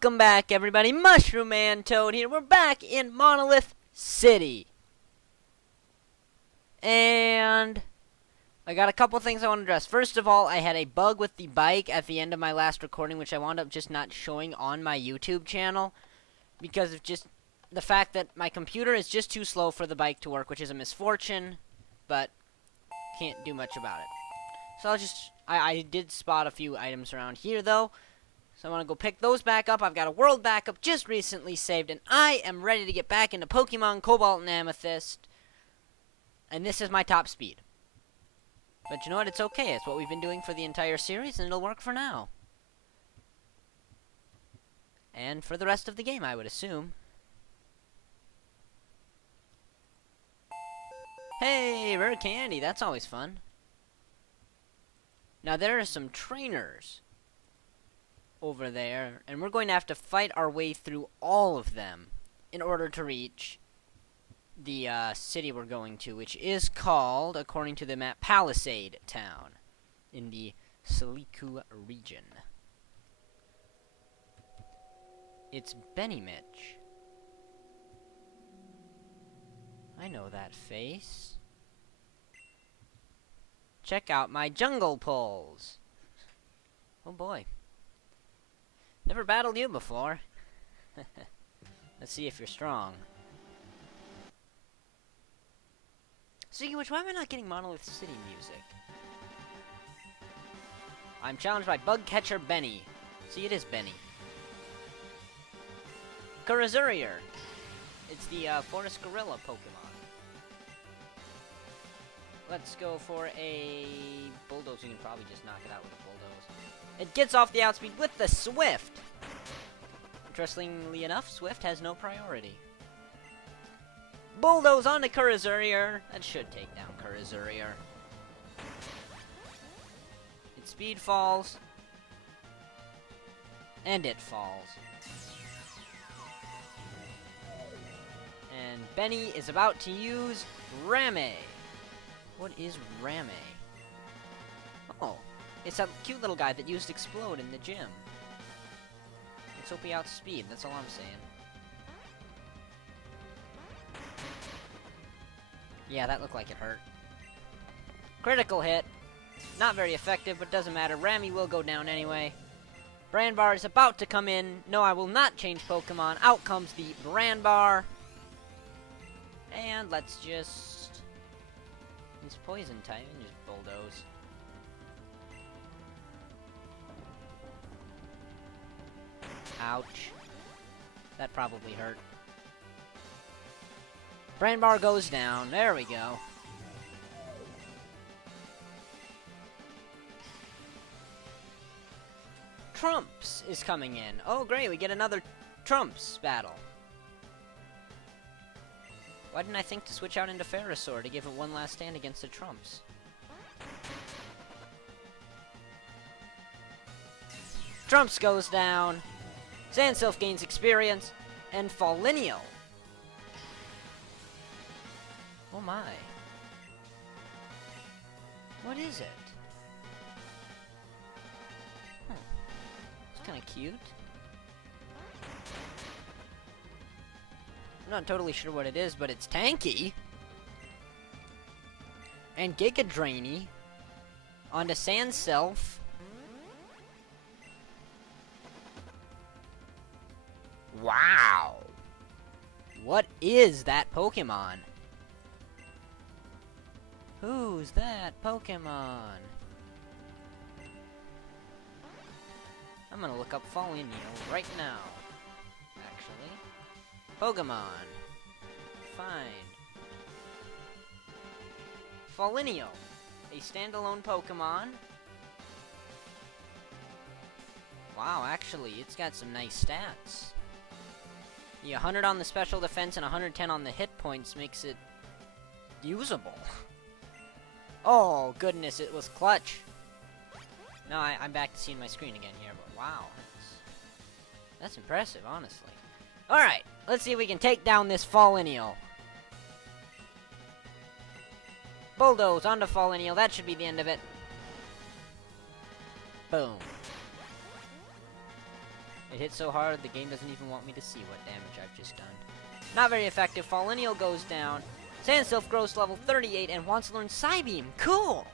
Welcome back, everybody. Mushroom Man Toad here. We're back in Monolith City. And I got a couple things I want to address. First of all, I had a bug with the bike at the end of my last recording, which I wound up just not showing on my YouTube channel because of just the fact that my computer is just too slow for the bike to work, which is a misfortune, but can't do much about it. So I did spot a few items around here, though. So I want to go pick those back up. I've got a world backup just recently saved, and I am ready to get back into Pokemon Cobalt and Amethyst. And this is my top speed. But you know what? It's okay. It's what we've been doing for the entire series, and it'll work for now. And for the rest of the game, I would assume. Hey, rare candy. That's always fun. Now, there are some trainers over there, and we're going to have to fight our way through all of them in order to reach the city we're going to, which is called, according to the map, Palisade Town in the Silicu region. It's Benny Mitch. I know that face. Check out my jungle pulls. Oh boy. Never battled you before. Let's see if you're strong. Speaking of which, why am I not getting Monolith City music? I'm challenged by Bug Catcher Benny. See, it is Benny. Kurazurier. It's the Forest Gorilla Pokemon. Let's go for a Bulldoze. You can probably just knock it out with a Bulldoze. It gets off the outspeed with the Swift. Interestingly enough, Swift has no priority. Bulldoze onto Kurazurier. That should take down Kurazurier. Its speed falls. And it falls. And Benny is about to use Rame. What is Rame? Oh. It's that cute little guy that used Explode in the gym. Let's hope he outspeed, that's all I'm saying. Yeah, that looked like it hurt. Critical hit. Not very effective, but doesn't matter. Rami will go down anyway. Brandbar is about to come in. No, I will not change Pokemon. Out comes the Brandbar. And let's just... He's poison type and just Bulldoze. Ouch. That probably hurt. Brandbar goes down. There we go. Trumps is coming in. Oh, great. We get another Trumps battle. Why didn't I think to switch out into Ferrosaur to give it one last stand against the Trumps? Trumps goes down. Zandsylph gains experience, and Fallinio. Oh my. What is it? Huh. It's kinda cute. I'm not totally sure what it is, but it's tanky. And Giga Drainy onto Zandsylph. Wow! What is that Pokemon? Who's that Pokemon? I'm gonna look up Fallinio right now. Actually. Pokemon. Find. Fallinio. A standalone Pokemon. Wow, actually, it's got some nice stats. The 100 on the special defense and 110 on the hit points makes it usable. Oh, goodness, it was clutch. No, I'm back to seeing my screen again here, but wow. That's impressive, honestly. Alright, let's see if we can take down this Fallinio. Bulldoze onto Fallinio. That should be the end of it. Boom. A It hit so hard, the game doesn't even want me to see what damage I've just done. Not very effective. Fallennial goes down. Sandsylph grows to level 38 and wants to learn Psybeam. Cool!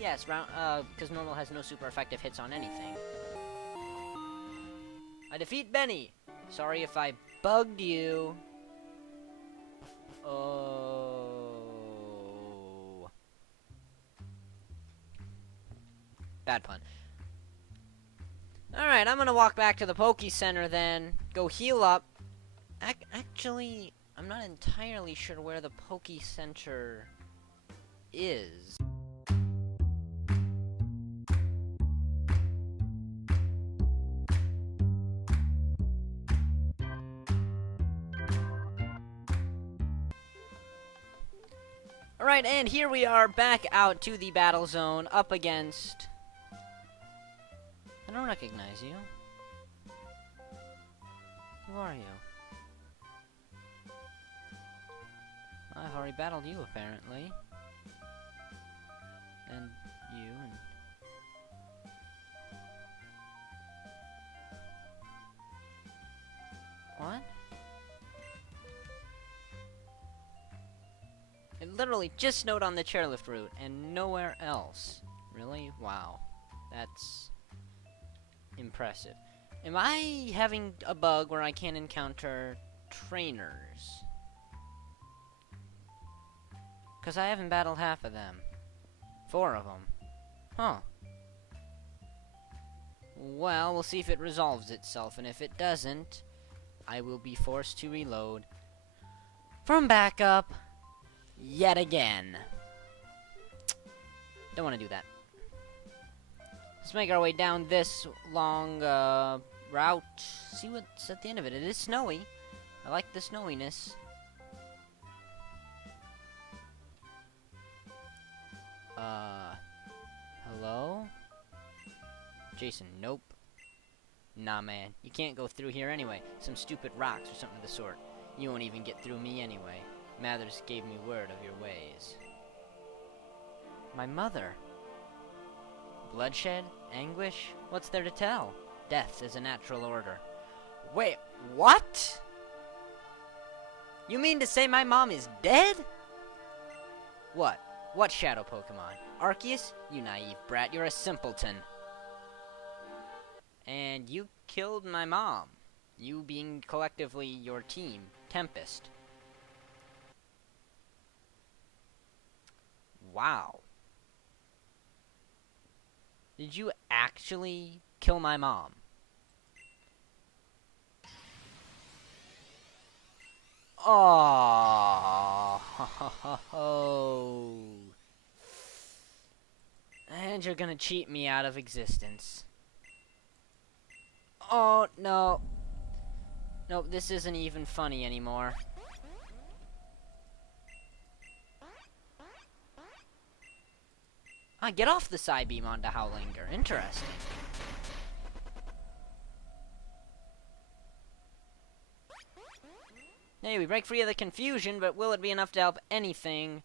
Yes, because normal has no super effective hits on anything. I defeat Benny. Sorry if I bugged you. Oh. Bad pun. Alright, I'm gonna walk back to the Poke Center then. Go heal up. Actually, I'm not entirely sure where the Poke Center is. Alright, and here we are back out to the battle zone, up against... I don't recognize you. Who are you? I've already battled you, apparently. And you, and... What? It literally just snowed on the chairlift route, and nowhere else. Really? Wow. That's... impressive. Am I having a bug where I can't encounter trainers? Because I haven't battled half of them. 4 of them. Huh. Well, we'll see if it resolves itself, and if it doesn't, I will be forced to reload from backup yet again. Don't want to do that. Let's make our way down this long route. See what's at the end of it. It is snowy. I like the snowiness. Hello? Jason, nope. Nah, man. You can't go through here anyway. Some stupid rocks or something of the sort. You won't even get through me anyway. Mathers gave me word of your ways. My mother. Bloodshed? Anguish? What's there to tell? Death is a natural order. Wait, what? You mean to say my mom is dead? What? What shadow Pokemon? Arceus? You naive brat, you're a simpleton. And you killed my mom. You being collectively your team, Tempest. Wow. Did you actually kill my mom? Oh. And you're gonna cheat me out of existence. Oh, no. Nope, this isn't even funny anymore. Ah, get off the Psybeam onto Howlinger. Interesting. Hey, we break free of the confusion, but will it be enough to help anything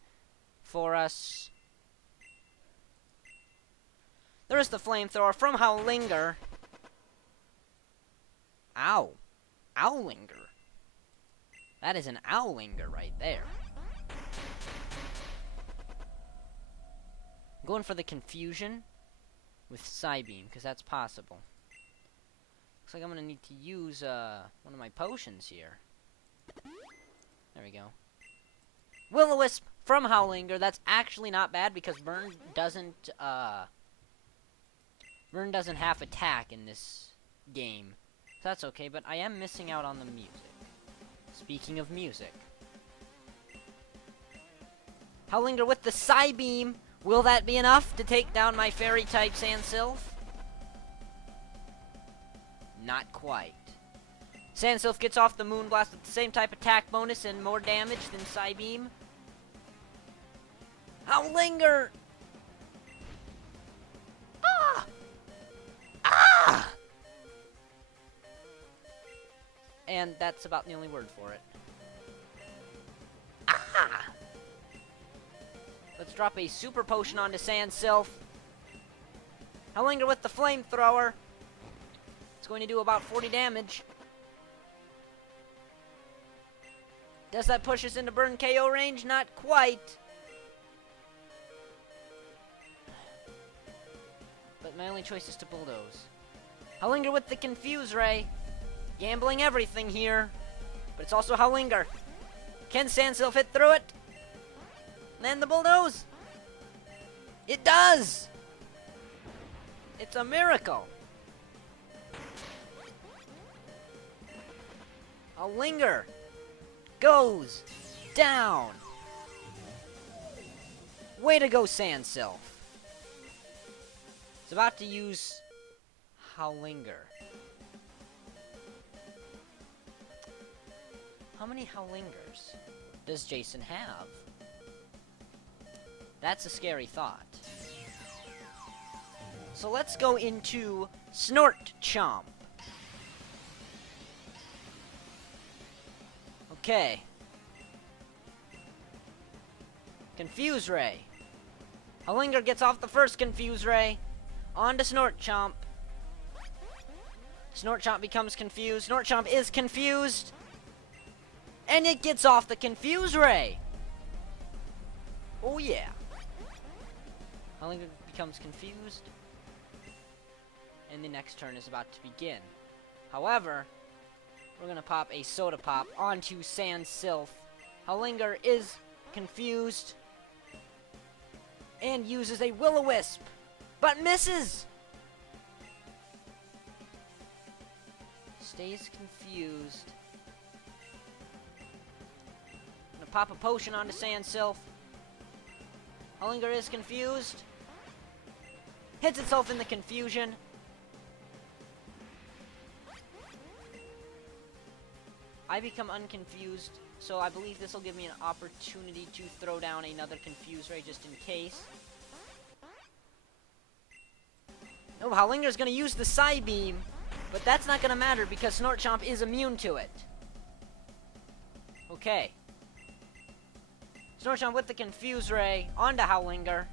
for us? There is the flamethrower from Howlinger. Ow. Owlinger. That is an Owlinger right there. I'm going for the confusion with Psybeam, because that's possible. Looks like I'm going to need to use one of my potions here. There we go. Will-O-Wisp from Howlinger. That's actually not bad, because Burn doesn't half attack in this game. So that's okay, but I am missing out on the music. Speaking of music. Howlinger with the Psybeam. Will that be enough to take down my Fairy-type Sandsylph? Not quite. Sandsylph gets off the Moonblast with the same type attack bonus and more damage than Psybeam. Howlinger! Ah! Ah! And that's about the only word for it. Ah! Let's drop a Super Potion onto Sandsylph. Howlinger with the flamethrower. It's going to do about 40 damage. Does that push us into burn KO range? Not quite. But my only choice is to bulldoze. Howlinger with the Confuse Ray. Gambling everything here. But it's also Howlinger. Can Sandsylph hit through it? Land the bulldoze. It does! It's a miracle. Howlinger goes down. Way to go, Sandsylph. It's about to use Howlinger. How many Howlingers does Jason have? That's a scary thought. So let's go into Snort Chomp. Okay. Confuse Ray. Howlinger gets off the first Confuse Ray. On to Snort Chomp. Snort Chomp becomes confused. Snort Chomp is confused. And it gets off the Confuse Ray. Oh yeah. Howlinger becomes confused. And the next turn is about to begin. However, we're going to pop a Soda Pop onto Sandsylph. Howlinger is confused. And uses a Will-O-Wisp. But misses! Stays confused. I'm going to pop a potion onto Sandsylph. Howlinger is confused. Hits itself in the confusion. I become unconfused, so I believe this will give me an opportunity to throw down another Confuse Ray just in case. No, Howlinger's going to use the Psybeam, but that's not going to matter because Snort Chomp is immune to it. Okay. Snort Chomp with the Confuse Ray onto Howlinger.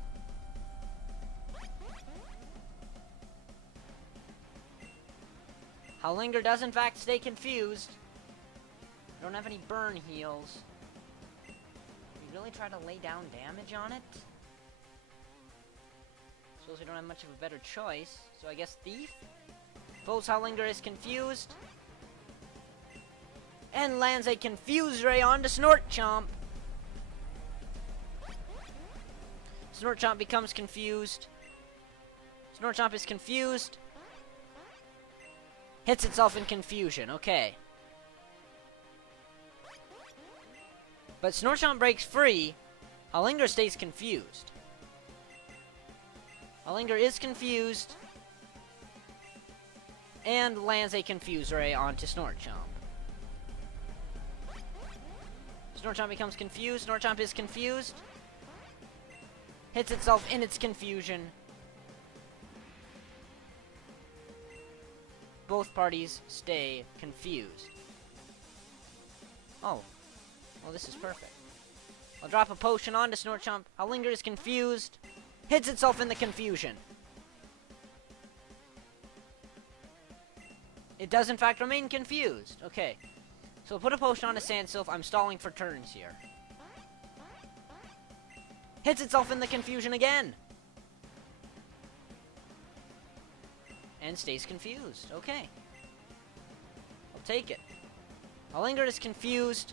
Howlinger does in fact stay confused. I don't have any burn heals. We really try to lay down damage on it? Suppose we don't have much of a better choice. So I guess Thief? Foes Howlinger is confused. And lands a Confuse Ray onto Snort Chomp. Snort Chomp becomes confused. Snort Chomp is confused. Hits itself in confusion. Okay. But Snort Chomp breaks free. Howlinger stays confused. Howlinger is confused. And lands a Confuse Ray onto Snort Chomp. Snort Chomp becomes confused. Snort Chomp is confused. Hits itself in its confusion. Both parties stay confused. Oh. Well, this is perfect. I'll drop a potion onto Snort Chomp. Howlinger is confused. Hits itself in the confusion. It does, in fact, remain confused. Okay. So I'll put a potion onto Sandsylph. I'm stalling for turns here. Hits itself in the confusion again. And stays confused. Okay. I'll take it. Howlinger is confused.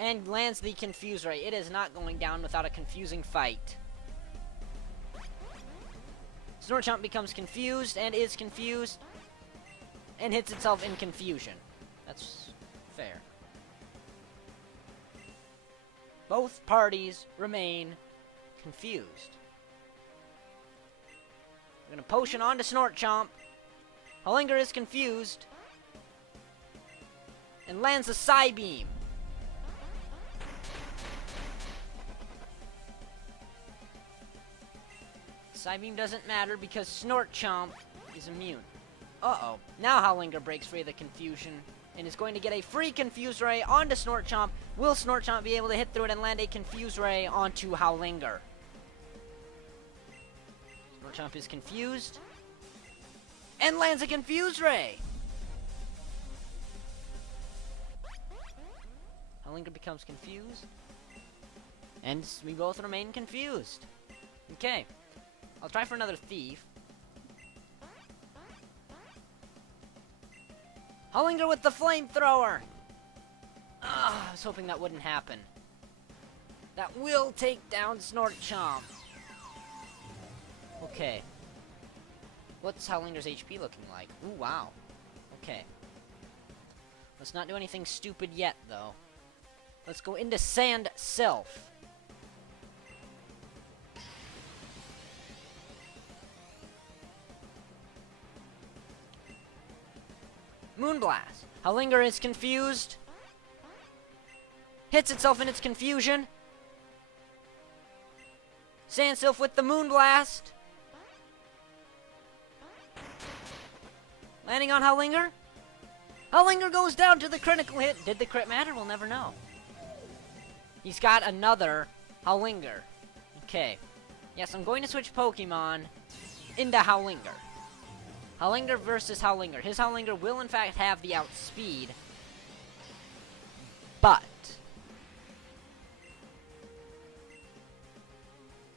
And lands the Confuse Ray. It is not going down without a confusing fight. Snort Chomp becomes confused and is confused. And hits itself in confusion. That's fair. Both parties remain confused. We're going to potion onto Snort Chomp. Howlinger is confused. And lands a Psybeam. Psybeam doesn't matter because Snort Chomp is immune. Uh-oh. Now Howlinger breaks free of the confusion and is going to get a free Confuse Ray onto Snort Chomp. Will Snort Chomp be able to hit through it and land a Confuse Ray onto Howlinger? Chomp is confused. And lands a Confuse Ray! Howlinger becomes confused. And we both remain confused. Okay. I'll try for another Thief. Howlinger with the Flamethrower! I was hoping that wouldn't happen. That will take down Snortchomp. Okay. What's Howlinger's HP looking like? Ooh, wow. Okay. Let's not do anything stupid yet, though. Let's go into Sand Sylph. Moonblast. Howlinger is confused. Hits itself in its confusion. Sand Sylph with the Moonblast. Landing on Howlinger. Howlinger goes down to the critical hit. Did the crit matter? We'll never know. He's got another Howlinger. Okay. Yes, I'm going to switch Pokemon into Howlinger. Howlinger versus Howlinger. His Howlinger will, in fact, have the outspeed. But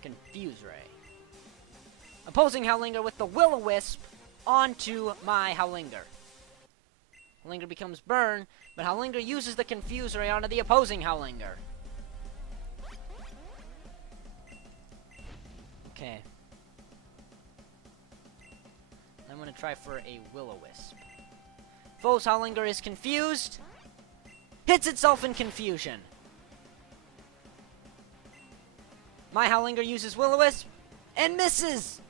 Confuse Ray. Opposing Howlinger with the Will-O-Wisp onto my Howlinger. Howlinger becomes Burn, but Howlinger uses the Confuse Ray onto the opposing Howlinger. Okay. I'm gonna try for a Will-O-Wisp. Foe's Howlinger is confused. Hits itself in confusion. My Howlinger uses Will-O-Wisp and misses!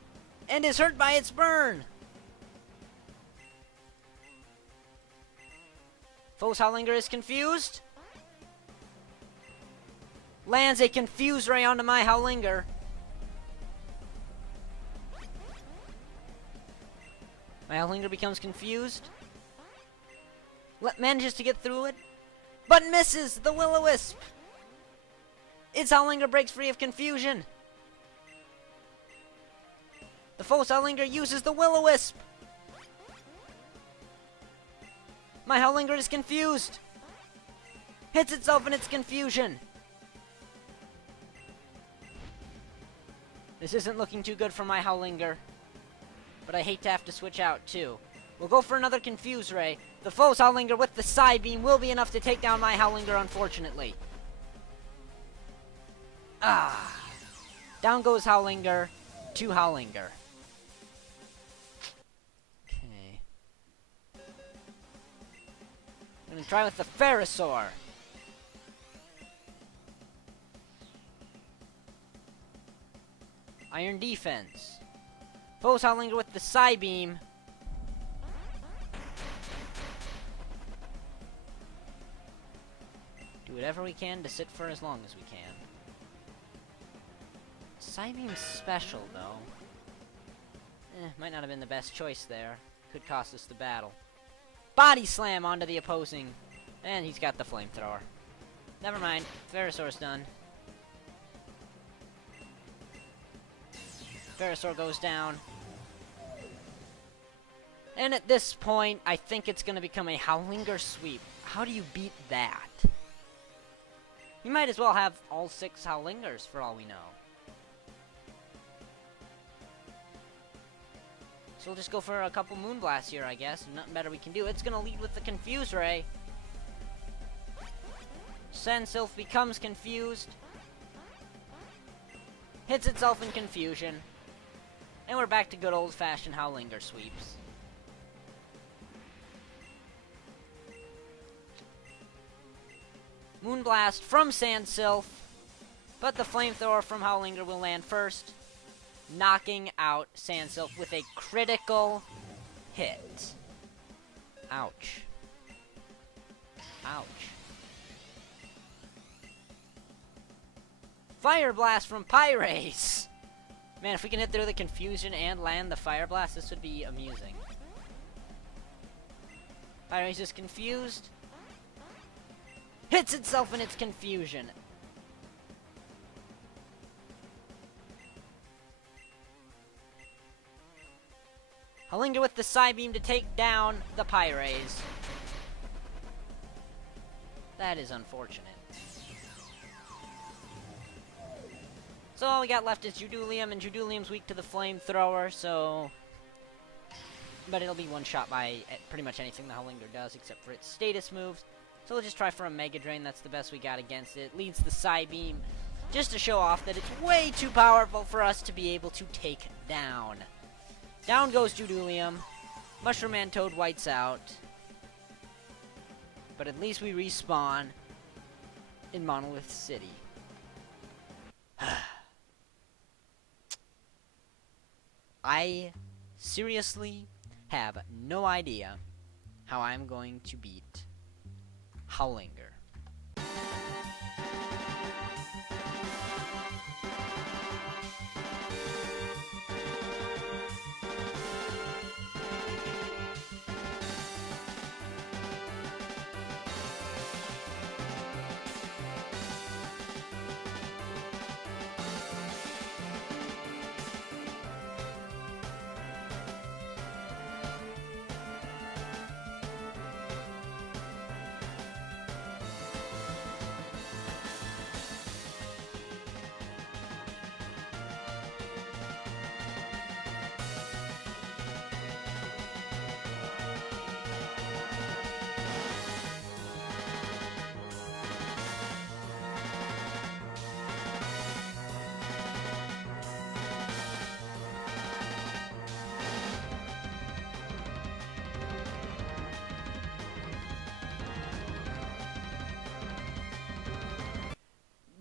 And is hurt by its burn! Foe's Howlinger is confused. Lands a Confuse Ray onto my Howlinger. My Howlinger becomes confused. Manages to get through it, but misses the Will-O-Wisp. Its Howlinger breaks free of confusion. The foe's Howlinger uses the Will-O-Wisp. My Howlinger is confused. Hits itself in its confusion. This isn't looking too good for my Howlinger. But I hate to have to switch out, too. We'll go for another Confuse Ray. The foe's Howlinger with the Psybeam will be enough to take down my Howlinger, unfortunately. Ah. Down goes Howlinger to Howlinger. Okay. I'm gonna try with the Ferrosaur. Iron Defense. Foe's Howlinger with the Psybeam. Do whatever we can to sit for as long as we can. Psybeam's special, though. Might not have been the best choice there. Could cost us the battle. Body Slam onto the opposing. And he's got the Flamethrower. Never mind. Ferrosaur's done. Ferrosaur goes down. And at this point, I think it's going to become a Howlinger sweep. How do you beat that? You might as well have all 6 Howlingers for all we know. So we'll just go for a couple Moonblasts here, I guess. Nothing better we can do. It's going to lead with the Confuse Ray. Sand Sylph becomes confused. Hits itself in confusion. And we're back to good old-fashioned Howlinger sweeps. Moonblast from Sand Sylph, but the Flamethrower from Howlinger will land first, knocking out Sand Sylph with a critical hit. Ouch. Ouch. Fire Blast from Pyrace! Man, if we can hit through the confusion and land the Fire Blast, this would be amusing. Pyrace is confused. Hits itself in its confusion. Howlinger with the Psy Beam to take down the Pyrays. That is unfortunate. So all we got left is Judulium, and Judulium's weak to the Flamethrower, so... But it'll be one-shot by pretty much anything the Howlinger does, except for its status moves. So we'll just try for a Mega Drain. That's the best we got against it. Leads the Psy Beam, just to show off that it's way too powerful for us to be able to take down. Down goes Judulium. Mushroom Man Toad whites out. But at least we respawn in Monolith City. I seriously have no idea how I'm going to beat Howlinger.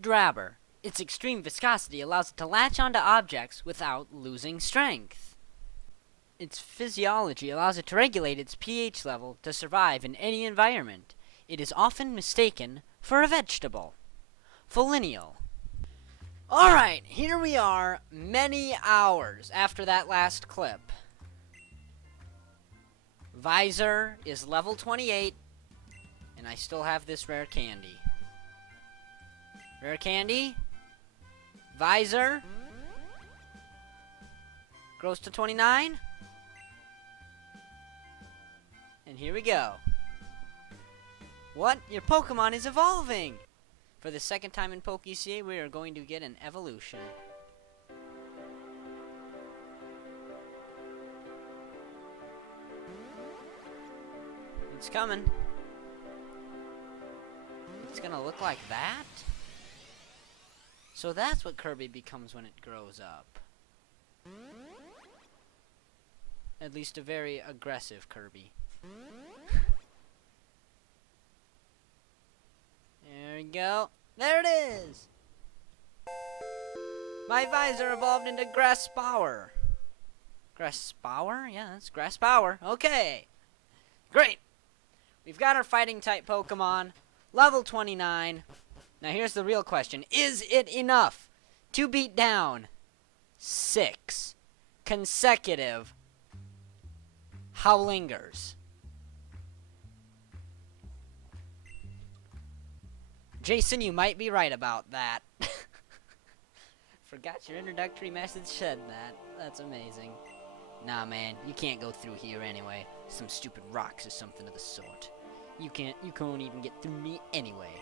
Drabber. Its extreme viscosity allows it to latch onto objects without losing strength. Its physiology allows it to regulate its pH level to survive in any environment. It is often mistaken for a vegetable. Folineal. Alright, here we are, many hours after that last clip. Visor is level 28, and I still have this rare candy. Rare candy. Visor. Grows to 29. And here we go. What? Your Pokemon is evolving! For the second time in PokeCA, we are going to get an evolution. It's coming. It's gonna look like that? So that's what Kirby becomes when it grows up. At least a very aggressive Kirby. There we go. There it is! My Visor evolved into Grasspower. Grasspower? Yeah, that's Grasspower. Okay. Great. We've got our fighting type Pokemon. Level 29. Now here's the real question. Is it enough to beat down 6 consecutive Howlingers? Jason, you might be right about that. Forgot your introductory message said that. That's amazing. Nah, man, you can't go through here anyway. Some stupid rocks or something of the sort. You can't even get through me anyway.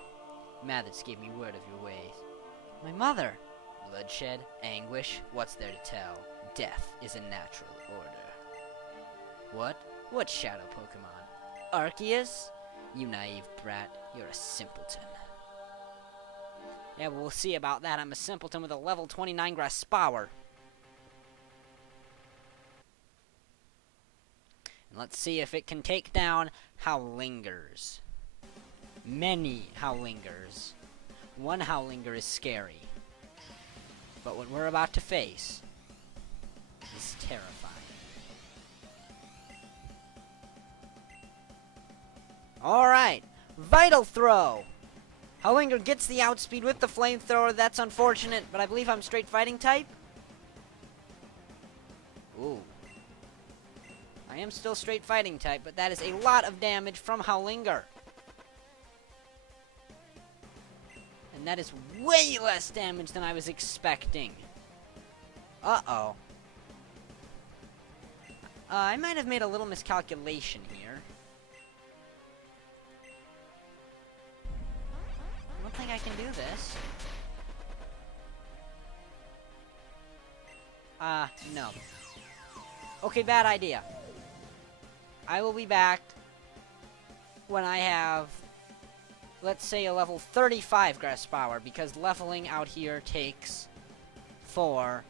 Mathis gave me word of your ways. My mother! Bloodshed, anguish, what's there to tell? Death is a natural order. What? What shadow Pokemon? Arceus? You naive brat, you're a simpleton. Yeah, well, we'll see about that. I'm a simpleton with a level 29 Grasspower. And let's see if it can take down Howlingers. Many Howlingers. One Howlinger is scary. But what we're about to face is terrifying. Alright, Vital Throw! Howlinger gets the outspeed with the Flamethrower. That's unfortunate, but I believe I'm straight fighting type. Ooh. I am still straight fighting type, but that is a lot of damage from Howlinger. And that is way less damage than I was expecting. Uh-oh. I might have made a little miscalculation here. I don't think I can do this. No. Okay, bad idea. I will be back when I have, let's say, a level 35 grass power, because leveling out here takes forever.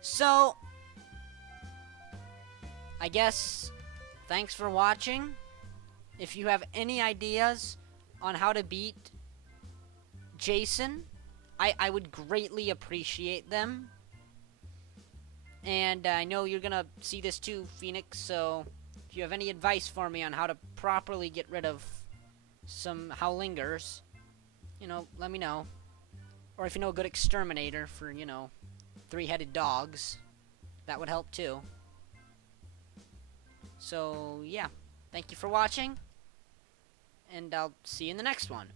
So, I guess, thanks for watching. If you have any ideas on how to beat Jason, I would greatly appreciate them. And I know you're gonna see this too, Phoenix, so if you have any advice for me on how to properly get rid of some Howlingers, you know, let me know. Or if you know a good exterminator for, you know, 3-headed dogs, that would help too. So, yeah. Thank you for watching, and I'll see you in the next one.